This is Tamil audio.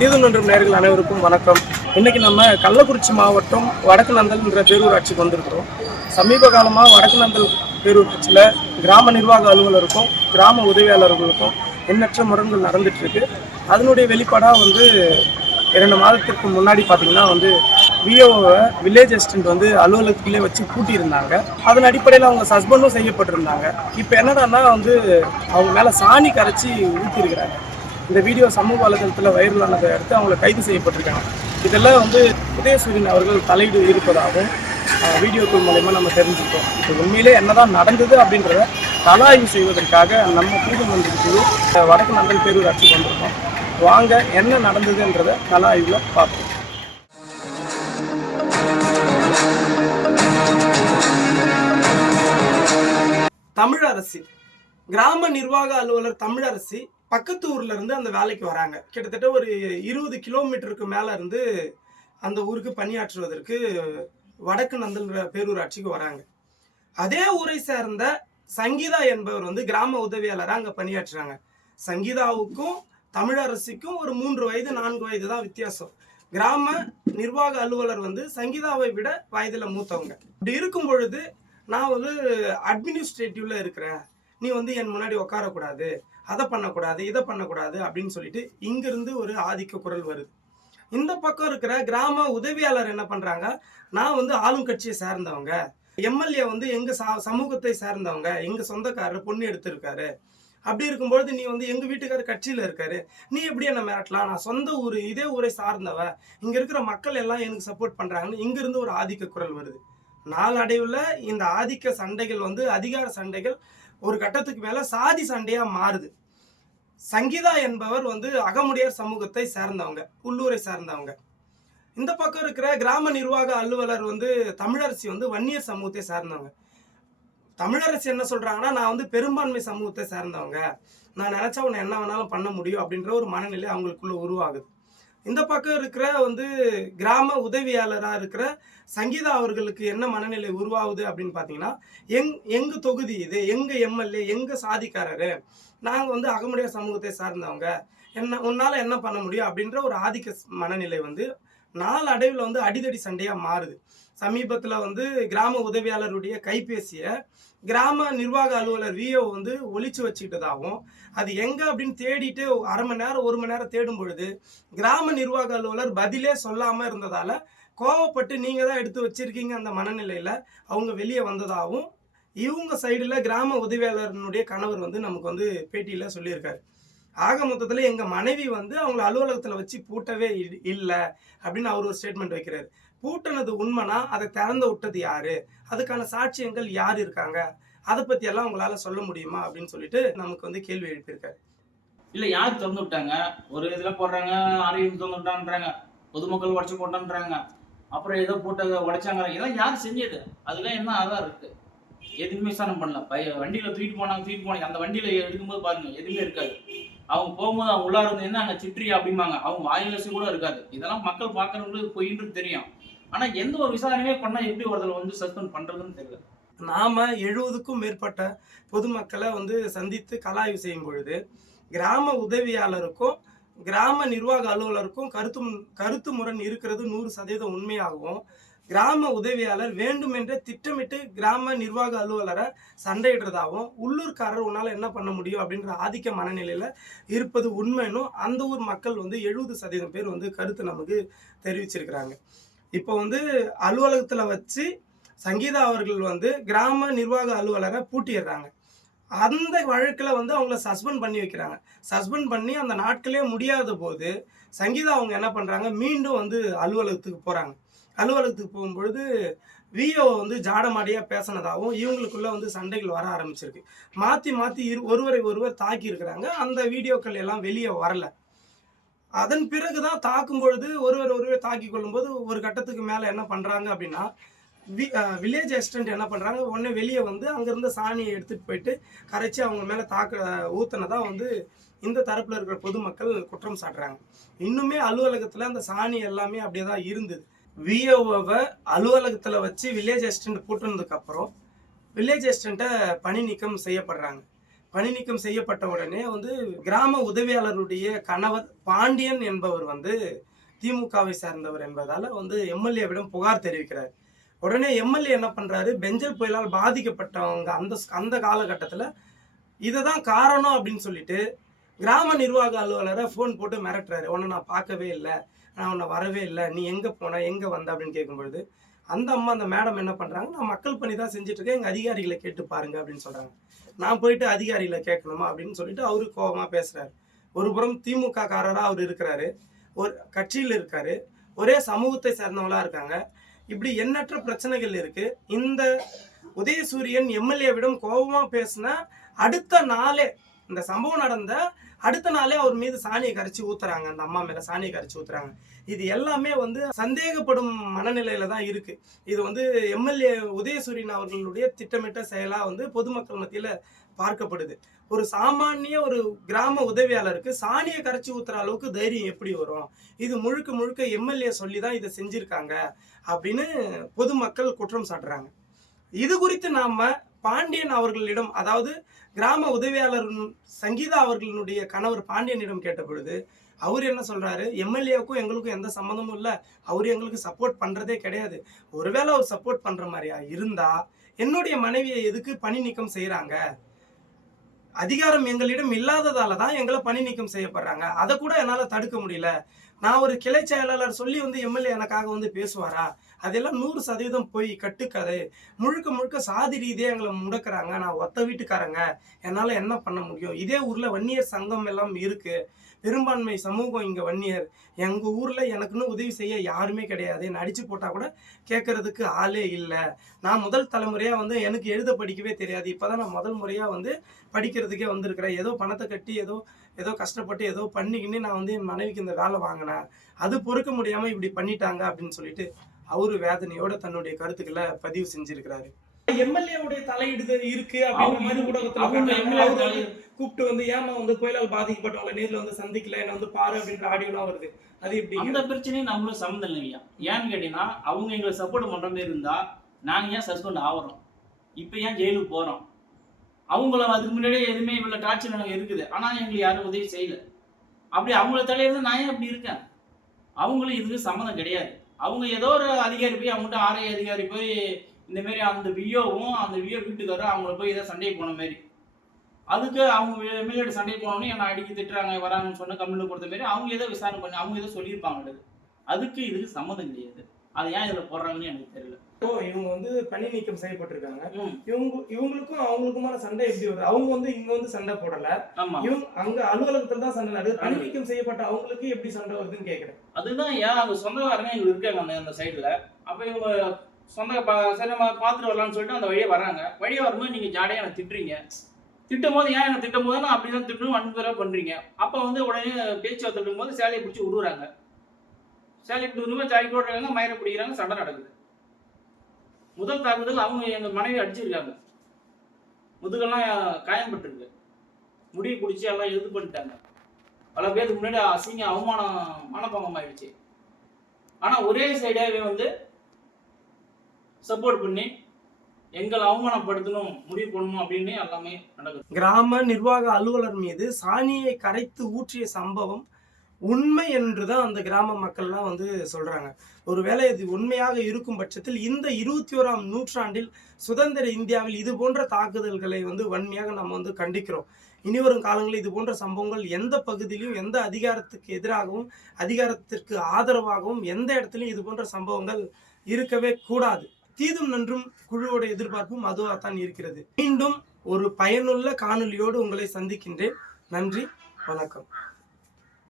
தீதுமன்றம் நேயர்கள் அனைவருக்கும் வணக்கம். இன்னைக்கு நம்ம கள்ளக்குறிச்சி மாவட்டம் வடக்குநந்தல் என்ற பேரூராட்சிக்கு வந்திருக்கிறோம். சமீப காலமாக வடக்குநந்தல் பேரூராட்சியில் கிராம நிர்வாக அலுவலருக்கும் கிராம உதவியாளர்களுக்கும் எண்ணற்ற முரண்கள் நடந்துட்டு இருக்கு. அதனுடைய வெளிப்பாடாக 2 மாதத்திற்கு முன்னாடி பார்த்தீங்கன்னா விஓவை வில்லேஜ் அசிஸ்டன்ட் அலுவலகத்திலே வச்சு பூட்டியிருந்தாங்க. அதன் அடிப்படையில் அவங்க சஸ்பெண்டும் செய்யப்பட்டிருந்தாங்க. இப்போ என்னடான்னா அவங்க மேலே சாணி கரைச்சி ஊற்றிருக்கிறாங்க. இந்த வீடியோ சமூக வலைதளத்தில் வைரலானதை அடுத்து அவங்களை கைது செய்யப்பட்டிருக்காங்க. இதெல்லாம் உதயசூரியன் அவர்கள் தலையீடு இருப்பதாகவும் வீடியோக்கள் மூலமா நம்ம தெரிஞ்சுக்கிட்டோம். இப்போ உண்மையிலே என்னதான் நடந்தது அப்படின்றத கலாய்வு செய்வதற்காக நம்ம தீதுமன்றத்துக்கு வடக்குநந்தல் பேரூராட்சி வந்திருக்கோம். வாங்க என்ன நடந்ததுன்றத கலாய்வில் பார்ப்போம். தமிழரசி கிராம நிர்வாக அலுவலர் தமிழரசி பக்கத்து ஊர்ல இருந்து அந்த வேலைக்கு வராங்க. கிட்டத்தட்ட ஒரு 20 கிலோமீட்டருக்கு மேல இருந்து அந்த ஊருக்கு பணியாற்றுவதற்கு வடக்குநந்தல் பேரூராட்சிக்கு வராங்க. அதே ஊரை சேர்ந்த சங்கீதா என்பவர் கிராம உதவியாளராக அங்க பணியாற்றுறாங்க. சங்கீதாவுக்கும் தமிழரசிக்கும் ஒரு 3 வயது 4 வயது தான் வித்தியாசம். கிராம நிர்வாக அலுவலர் சங்கீதாவை விட வயதுல மூத்தவங்க. அப்படி இருக்கும் பொழுது நான் அட்மினிஸ்ட்ரேட்டிவ்ல இருக்கிறேன், நீ என் முன்னாடி உட்காரக்கூடாது, அதை பண்ணக்கூடாது, இதை பண்ணக்கூடாது அப்படின்னு சொல்லிட்டு இங்கிருந்து ஒரு ஆதிக்க குரல் வருது. இந்த பக்கம் இருக்கிற கிராம உதவியாளர் என்ன பண்றாங்க, நான் ஆளும் கட்சியை சேர்ந்தவங்க, எம்எல்ஏ எங்க சமூகத்தை சேர்ந்தவங்க, எங்க சொந்தக்காரர் பொண்ணு எடுத்திருக்காரு, அப்படி இருக்கும்பொழுது நீ எங்க வீட்டுக்காரர் கட்சியில இருக்காரு, நீ எப்படி என்ன மிரட்டலாம், நான் சொந்த ஊர் இதே ஊரை சார்ந்தவ, இங்க இருக்கிற மக்கள் எல்லாம் எனக்கு சப்போர்ட் பண்றாங்கன்னு இங்கிருந்து ஒரு ஆதிக்க குரல் வருது. நாளடைவுல இந்த ஆதிக்க சண்டைகள் அதிகார சண்டைகள் ஒரு கட்டத்துக்கு மேல சாதி சண்டையா மாறுது. சங்கீதா என்பவர் அகமுடையார் சமூகத்தை சேர்ந்தவங்க, உள்ளூரை சேர்ந்தவங்க. இந்த பக்கம் இருக்கிற கிராம நிர்வாக அலுவலர் தமிழரசி வன்னியர் சமூகத்தை சேர்ந்தவங்க. தமிழரசி என்ன சொல்றாங்கன்னா, நான் பெரும்பான்மை சமூகத்தை சேர்ந்தவங்க, நான் நினைச்சா உன்னை என்ன வேணாலும் பண்ண முடியும் அப்படின்ற ஒரு மனநிலை அவங்களுக்குள்ள உருவாகுது. இந்த பக்கம் இருக்கிற கிராம உதவியாளரா இருக்கிற சங்கீதா அவர்களுக்கு என்ன மனநிலை உருவாகுது அப்படின்னு பாத்தீங்கன்னா, எங்க தொகுதி இது, எங்க எம்எல்ஏ, எங்க சாதிக்காரரு, நாங்க அகமுடையார் சமூகத்தை சார்ந்தவங்க, உன்னால என்ன பண்ண முடியும் அப்படின்ற ஒரு ஆதிக்க மனநிலை நாளடைவில் அடிதடி சண்டையா மாறுது. சமீபத்துல கிராம உதவியாளருடைய கைபேசிய கிராம நிர்வாக அலுவலர் விஓ ஒளிச்சு வச்சுக்கிட்டதாகவும், அது எங்க அப்படின்னு தேடிட்டு 1/2 மணி நேரம் 1 மணி நேரம் தேடும் பொழுது கிராம நிர்வாக அலுவலர் பதிலே சொல்லாம இருந்ததால கோவப்பட்டு நீங்க தான் எடுத்து வச்சிருக்கீங்க அந்த மனநிலையில அவங்க வெளியே வந்ததாகவும் இவங்க சைடுல கிராம உதவியாளருடைய கணவர் நமக்கு பேட்டியில சொல்லியிருக்காரு. ஆக மொத்தத்துல எங்க மனைவி அவங்கள அலுவலகத்துல வச்சு பூட்டவே இல்லை அப்படின்னு அவர் ஒரு ஸ்டேட்மெண்ட் வைக்கிறாரு. பூட்டினது உண்மைனா அதை திறந்து விட்டது யாரு, அதுக்கான சாட்சியங்கள் யார் இருக்காங்க, அதை பத்தி எல்லாம் உங்களால சொல்ல முடியுமா அப்படின்னு சொல்லிட்டு நமக்கு கேள்வி எழுப்பியிருக்காரு. இல்ல யார் திறந்து விட்டாங்க? ஒரு இதுல போடுறாங்க, ஆரியன் திறந்து விட்டான்றாங்க, பொதுமக்கள் உடைச்சு போட்டான்றாங்க, அப்புறம் ஏதோ போட்டு உடைச்சாங்க. இதெல்லாம் யார் செஞ்சது? அதெல்லாம் என்ன ஆதாரம் இருக்கு? எதுவுமே விசாரணை பண்ணல. வண்டியில தூக்கிட்டு போனாங்க. அந்த வண்டியில எடுக்கும்போது பாருங்க எதுவுமே இருக்காது. அவங்க போகும்போது அவங்க உள்ளார வந்து என்ன அங்க சிட்ரி அப்படிம்பாங்க, அவங்க வாயிலசி கூட இருக்காது. இதெல்லாம் மக்கள் பாக்குறவங்களுக்கு பொய்ன்றது தெரியும். ஆனா எந்த ஒரு விசாரணையுமே பண்ணா எப்படி ஒருத்தர் சஸ்பெண்ட் பண்றதுன்னு தெரியல. நாம 70க்கும் மேற்பட்ட பொதுமக்களை சந்தித்து கலாய்வு செய்யும் பொழுது கிராம உதவியாளருக்கும் கிராம நிர்வாக அலுவலருக்கும் கருத்து முரண் இருக்கிறது 100% உண்மையாகவும், கிராம உதவியாளர் வேண்டுமென்றே திட்டமிட்டு கிராம நிர்வாக அலுவலரை சண்டையிடுறதாகவும், உள்ளூர்காரர் உன்னால என்ன பண்ண முடியும் அப்படின்ற ஆதிக்க மனநிலையில இருப்பது உண்மைன்னும் அந்த ஊர் மக்கள் 70% பேர் கருத்து நமக்கு தெரிவிச்சிருக்கிறாங்க. இப்போ அலுவலகத்துல வச்சு சங்கீதா அவர்கள் கிராம நிர்வாக அலுவலரை பூட்டிடுறாங்க. அந்த வழக்குல அவங்கள சஸ்பெண்ட் பண்ணி வைக்கிறாங்க. சஸ்பெண்ட் பண்ணி அந்த நாட்களே முடியாத போது சங்கீதா அவங்க என்ன பண்றாங்க, மீண்டும் அலுவலகத்துக்கு போறாங்க. அலுவலகத்துக்கு போகும்பொழுது விஓ ஜாடமாடியா பேசினதாகவும் இவங்களுக்குள்ள சண்டைகள் வர ஆரம்பிச்சிருக்கு. மாத்தி மாத்தி ஒருவரை ஒருவர் தாக்கி இருக்கிறாங்க. அந்த வீடியோக்கள் எல்லாம் வெளியே வரல. அதன் பிறகுதான் தாக்கும் பொழுது ஒருவர் தாக்கி கொள்ளும் போது ஒரு கட்டத்துக்கு மேல என்ன பண்றாங்க அப்படின்னா, வில்லேஜ் அசிஸ்டன்ட் என்ன பண்றாங்க, உடனே வெளியே அங்கிருந்த சாணியை எடுத்துட்டு போயிட்டு கரைச்சி அவங்க மேல ஊத்துனதா இந்த தரப்புல இருக்கிற பொதுமக்கள் குற்றம் சாட்டுறாங்க. இன்னுமே அலுவலகத்துல அந்த சாணி எல்லாமே அப்படியேதான் இருந்தது. விஓவை அலுவலகத்துல வச்சு வில்லேஜ் அசிஸ்டன்ட் பூட்டினதுக்கு அப்புறம் வில்லேஜ் அசிஸ்டண்ட்டை பணி நீக்கம் செய்யப்படுறாங்க. பணி நீக்கம் செய்யப்பட்ட உடனே வந்து கிராம உதவியாளருடைய கணவர் பாண்டியன் என்பவர் வந்து திமுகவை சார்ந்தவர் என்பதால வந்து எம்எல்ஏவிடம் புகார் தெரிவிக்கிறார். உடனே எம்எல்ஏ என்ன பண்றாரு, பெஞ்சல் புயலால் பாதிக்கப்பட்டவங்க அந்த அந்த காலகட்டத்தில் இதை தான் காரணம் அப்படின்னு சொல்லிட்டு கிராம நிர்வாக அலுவலரை ஃபோன் போட்டு மிரட்டுறாரு. உன்னை நான் பார்க்கவே இல்லை, நான் உன்னை வரவே இல்லை, நீ எங்கே போன எங்கே வந்த அப்படின்னு கேட்கும்பொழுது அந்த அம்மா அந்த மேடம் என்ன பண்ணுறாங்க, நான் மக்கள் பணி தான் செஞ்சுட்டு இருக்கேன், எங்கள் அதிகாரிகளை கேட்டு பாருங்க அப்படின்னு சொல்கிறாங்க. நான் போயிட்டு அதிகாரிகளை கேட்கணுமா அப்படின்னு சொல்லிட்டு அவரு கோபமாக பேசுகிறாரு. ஒரு புறம் திமுக காரராக அவர் இருக்கிறாரு, ஒரு கட்சியில் இருக்காரு, ஒரே சமூகத்தை சேர்ந்தவங்களா இருக்காங்க. இப்படி எண்ணற்ற பிரச்சனைகள் இருக்கு. இந்த உதயசூரியன் எம்எல்ஏவிடம் கோபமா பேசின அடுத்த நாளே, இந்த சம்பவம் நடந்த அடுத்த நாளே அவர் மீது சாணியை கரைச்சி ஊத்துறாங்க, அந்த அம்மா மேல சாணியை கரைச்சி ஊத்துறாங்க. இது எல்லாமே வந்து சந்தேகப்படும் மனநிலையில தான் இருக்கு. இது வந்து எம்எல்ஏ உதயசூரியன் அவர்களுடைய திட்டமிட்ட செயலா வந்து பொதுமக்கள் மத்தியில பார்க்கப்படுது. ஒரு சாமானிய ஒரு கிராம உதவியாளருக்கு சாணியை கரைச்சி ஊத்துற அளவுக்கு தைரியம் எப்படி வரும்? இது முழுக்க முழுக்க எம்எல்ஏ சொல்லி தான் இதை செஞ்சிருக்காங்க அப்படின்னு பொதுமக்கள் குற்றம் சாட்டுறாங்க. இது குறித்து நாம பாண்டியன் அவர்களிடம், அதாவது கிராம உதவியாளர் சங்கீதா அவர்களுடைய கணவர் பாண்டியனிடம் கேட்ட பொழுது அவர் என்ன சொல்றாரு, எம்எல்ஏவுக்கும் எங்களுக்கும் எந்த சம்மந்தமும் இல்லை, அவரு எங்களுக்கு சப்போர்ட் பண்றதே கிடையாது. ஒருவேளை அவர் சப்போர்ட் பண்ற மாதிரியா இருந்தா என்னுடைய மனைவியை எதுக்கு பணி நீக்கம் செய்யறாங்க? அதிகாரம் எங்களிடம் இல்லாததால தான் எங்களை பணி நீக்கம் செய்யப்படுறாங்க. அதை கூட என்னால தடுக்க முடியல. நான் ஒரு கிளை செயலாளர் சொல்லி வந்து எம்எல்ஏ எனக்காக வந்து பேசுவாரா? அதெல்லாம் 100% போய் கட்டுக்கதை. முழுக்க முழுக்க சாதி ரீதியாக எங்களை முடக்கிறாங்க. நான் ஒத்த வீட்டுக்காரங்க, என்னால் என்ன பண்ண முடியும்? இதே ஊரில் வன்னியர் சங்கம் எல்லாம் இருக்கு, பெரும்பான்மை சமூகம் இங்கே வன்னியர். எங்கள் ஊரில் எனக்குன்னு உதவி செய்ய யாருமே கிடையாது. என்னை அடித்து போட்டால் கூட கேட்கறதுக்கு ஆளே இல்லை. நான் முதல் தலைமுறையாக வந்து எனக்கு எழுத படிக்கவே தெரியாது. இப்போ தான் நான் முதல் முறையாக வந்து படிக்கிறதுக்கே வந்திருக்கிறேன். ஏதோ பணத்தை கட்டி ஏதோ கஷ்டப்பட்டு ஏதோ பண்ணிக்கின்னு நான் வந்து என் மனைவிக்கு இந்த வேலை வாங்கினேன். அது பொறுக்க முடியாமல் இப்படி பண்ணிட்டாங்க அப்படின்னு சொல்லிட்டு அவரு வேதனையோட தன்னுடைய கருத்துக்களை பதிவு செஞ்சிருக்கிறாரு. எம்எல்ஏவுடைய தலையீடு இருக்கு அப்படின்னு மாதிரி ஊடகத்துல கூப்பிட்டு வந்து ஏமா வந்து புயலால் பாதிக்கப்பட்டவங்களை நேர்ல வந்து சந்திக்கல, என்ன வந்து பாரு அப்படின்ற ஆடியோலாம் வருது. அது எப்படி? அந்த பிரச்சனையும் நம்மளும் சம்மந்தம் இல்லையா? ஏன்னு கேட்டீங்கன்னா, அவங்க எங்களை சப்போர்ட் பண்ற மாதிரி இருந்தா நாங்க ஏன் சஸ்பெண்ட் ஆகிறோம்? இப்போ ஏன் ஜெயிலுக்கு போறோம்? அவங்கள அதுக்கு முன்னாடியே எதுவுமே இவ்வளவு டார்ச்சர் எனக்கு இருக்குது, ஆனா எங்களுக்கு யாரும் உதவி செய்யல. அப்படி அவங்கள தலையிருந்து நான் ஏன் அப்படி இருக்கேன்? அவங்களும் இதுக்கு சம்மந்தம் கிடையாது. அவங்க ஏதோ ஒரு அதிகாரி போய் அவங்ககிட்ட ஆர்ஐ அதிகாரி போய் இந்த மாதிரி அந்த வியோவும் அந்த வியோ வீட்டுக்காரரும் அவங்கள போய் ஏதோ சண்டை போன மாதிரி, அதுக்கு அவங்க எம்எல்ஏ சண்டை போனோன்னு என்னை அடிக்கி திட்டுறாங்க வராங்கன்னு சொன்ன கம்யூனில் கொடுத்த மாதிரி அவங்க ஏதோ விசாரணை பண்ணி அவங்க ஏதோ சொல்லியிருப்பாங்க. அதுக்கு இதுக்கு சம்மந்தம் கிடையாது. அதை ஏன் இதில் போடுறாங்கன்னு எனக்கு தெரியல. இவங்க வந்து பணி நீக்கம் செய்யப்பட்டிருக்காங்க. இவங்களுக்கும் அவங்களுக்குமான சண்டை எப்படி வருது? அவங்க வந்து இங்க வந்து சண்டை போடல, இவங்க அங்க அலுவலகத்துல தான் சண்டை நடக்குது. பணி நீக்கம் செய்யப்பட்ட அவங்களுக்கு எப்படி சண்டை வருதுன்னு கேக்குறேன். அதுதான் ஏன் அவங்க சொந்தக்காரங்க இவங்க இருக்காங்க அந்த சைடுல. அப்ப இவங்க சொந்த சரி நம்ம பாத்துட்டு வரலாம்னு சொல்லிட்டு அந்த வழியே வராங்க. வழியே வரும்போது நீங்க ஜாடையா எனக்கு திட்டுறீங்க. திட்டும் போது ஏன் என்ன திட்டும் போது நான் அப்படிதான் திட்டணும் அன்புறா பண்றீங்க. அப்ப வந்து உடனே பேச்சுவார்த்தை இருக்கும் போது சேலையை பிடிச்சி விடுறாங்க. சேலை பிடிச்சி சாய் போடுறாங்க, மயிரை பிடிக்கிறாங்க, சண்டை நடக்குது. முதல் தாக்குதல் அவங்க எங்க மனைவி அடிச்சிருக்காங்க, முதுகெல்லாம் காயம்பட்டுருக்கு, முடியை பிடிச்சி எல்லாம் எழுது பண்ணிட்டாங்க. பல பேருக்கு முன்னாடி அசிங்க அவமானம் மனப்பங்கம் ஆயிடுச்சு. ஆனா ஒரே சைடாவே வந்து சப்போர்ட் பண்ணி எங்களை அவமானப்படுத்தணும் முடிவு பண்ணணும் அப்படின்னு எல்லாமே நடக்குது. கிராம நிர்வாக அலுவலர் மீது சாணியை கரைத்து ஊற்றிய சம்பவம் உண்மை என்றுதான் அந்த கிராம மக்கள்லாம் வந்து சொல்றாங்க. ஒருவேளை இது உண்மையாக இருக்கும் பட்சத்தில் இந்த 21ஆம் நூற்றாண்டில் சுதந்திர இந்தியாவில் இது போன்ற தாக்குதல்களை வந்து வன்மையாக நம்ம வந்து கண்டிக்கிறோம். இனிவரும் காலங்களில் இது போன்ற சம்பவங்கள் எந்த பகுதியிலும் எந்த அதிகாரத்துக்கு எதிராகவும் அதிகாரத்திற்கு ஆதரவாகவும் எந்த இடத்துலையும் இது போன்ற சம்பவங்கள் இருக்கவே கூடாது. தீதும் நன்றும் குழுவோட எதிர்பார்ப்பும் அதுவாகத்தான் இருக்கிறது. மீண்டும் ஒரு பயனுள்ள காணொலியோடு உங்களை சந்திக்கின்றேன். நன்றி, வணக்கம்.